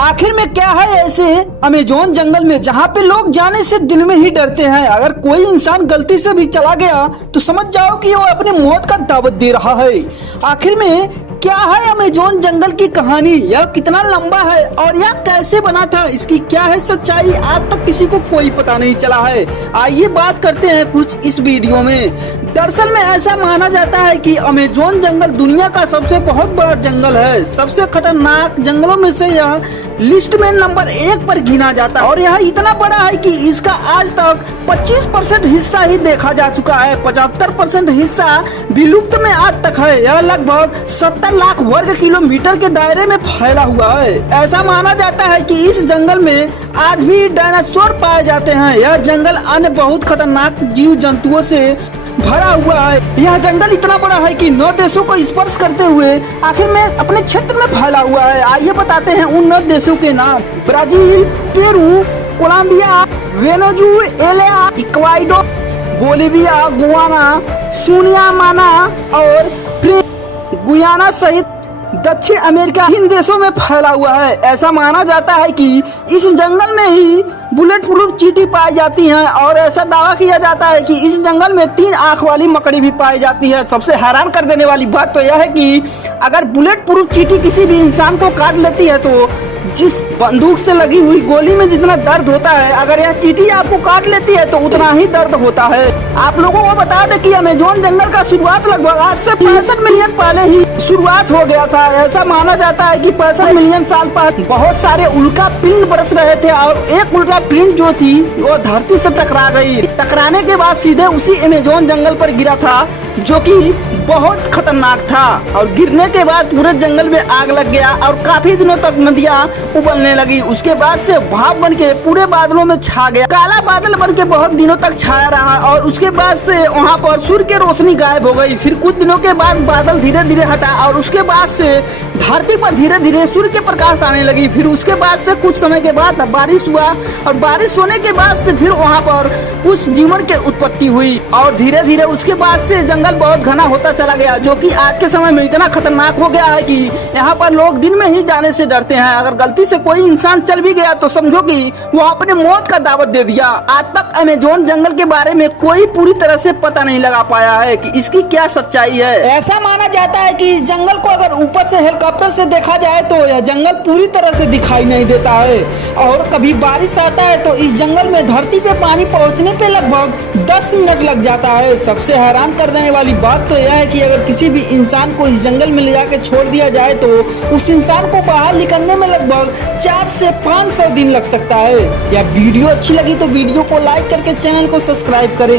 आखिर में क्या है ऐसे अमेजोन जंगल में जहाँ पे लोग जाने से दिन में ही डरते हैं। अगर कोई इंसान गलती से भी चला गया तो समझ जाओ कि वो अपनी मौत का दावत दे रहा है। आखिर में क्या है अमेजोन जंगल की कहानी, यह कितना लंबा है और यह कैसे बना था, इसकी क्या है सच्चाई, आज तक किसी को कोई पता नहीं चला है। आइए बात करते हैं कुछ इस वीडियो में। दरअसल में ऐसा माना जाता है कि अमेजोन जंगल दुनिया का सबसे बहुत बड़ा जंगल है। सबसे खतरनाक जंगलों में से यह लिस्ट में नंबर 1 पर गिना जाता है और यह इतना बड़ा है कि इसका आज तक 25% हिस्सा ही देखा जा चुका है। 75% हिस्सा विलुप्त में आज तक है। यह लगभग 70 लाख वर्ग किलोमीटर के दायरे में फैला हुआ है। ऐसा माना जाता है कि इस जंगल में आज भी डायनासोर पाए जाते हैं। यह जंगल अन्य बहुत खतरनाक जीव जंतुओं से भरा हुआ है। यह जंगल इतना बड़ा है कि 9 देशों को स्पर्श करते हुए आखिर में अपने क्षेत्र में फैला हुआ है। आइए बताते हैं उन 9 देशों के नाम। Brazil, Peru, Colombia, Venezuela, Ecuador, Bolivia, Guyana, सुनियामाना और गुयाना सहित दक्षिण अमेरिका इन देशों में फैला हुआ है। ऐसा माना जाता है कि इस जंगल में ही बुलेट प्रूफ चींटी पाई जाती हैं और ऐसा दावा किया जाता है कि इस जंगल में 3 आंख वाली मकड़ी भी पाई जाती है। सबसे हैरान कर देने वाली बात तो यह है कि अगर बुलेट प्रूफ चींटी किसी भी इंसान को काट लेती है तो जिस बंदूक से लगी हुई गोली में जितना दर्द होता है, अगर यह चींटी आपको काट लेती है तो उतना ही दर्द होता है। आप लोगों को बता दें कि अमेजोन जंगल का शुरुआत लगभग आज से 65 मिलियन पहले ही शुरुआत हो गया था। ऐसा माना जाता है कि 65 मिलियन साल पहले बहुत सारे उल्का पिंड बरस रहे थे और एक उल्का पिंड जो थी वो धरती से टकरा गई। टकराने के बाद सीधे उसी अमेजोन जंगल पर गिरा था, जो कि बहुत खतरनाक था। और गिरने के बाद पूरे जंगल में आग लग गया और काफी दिनों तक नदियाँ उबलने लगी। उसके बाद से भाप बन के पूरे बादलों में छा गया। काला बादल बन के बहुत दिनों तक छाया रहा और उसके बाद से वहाँ पर सूर्य की रोशनी गायब हो गई। फिर कुछ दिनों के बाद बादल धीरे धीरे हटा और उसके बाद से धरती पर धीरे धीरे सूर्य के प्रकाश आने लगी। फिर उसके बाद से कुछ समय के बाद बारिश हुआ और बारिश होने के बाद से फिर वहाँ पर कुछ जीवन की उत्पत्ति हुई और धीरे धीरे उसके बाद से जंगल बहुत घना होता चला गया, जो कि आज के समय में इतना खतरनाक हो गया है कि यहाँ पर लोग दिन में ही जाने से डरते हैं। अगर गलती से कोई इंसान चल भी गया तो समझो कि वो अपने मौत का दावत दे दिया। आज तक अमेजोन जंगल के बारे में कोई पूरी तरह से पता नहीं लगा पाया है कि इसकी क्या सच्चाई है। ऐसा माना जाता है कि इस जंगल को अगर ऊपर से हेलीकॉप्टर से देखा जाए तो यह जंगल पूरी तरह से दिखाई नहीं देता है और कभी बारिश आता है तो इस जंगल में धरती पे पानी पहुँचने पे लगभग 10 मिनट लग जाता है। सबसे हैरान कर देने वाली बात तो यह है कि अगर किसी भी इंसान को इस जंगल में ले जाके छोड़ दिया जाए तो उस इंसान को बाहर निकलने में लगभग 4 से 500 दिन लग सकता है। या वीडियो अच्छी लगी तो वीडियो को लाइक करके चैनल को सब्सक्राइब करें।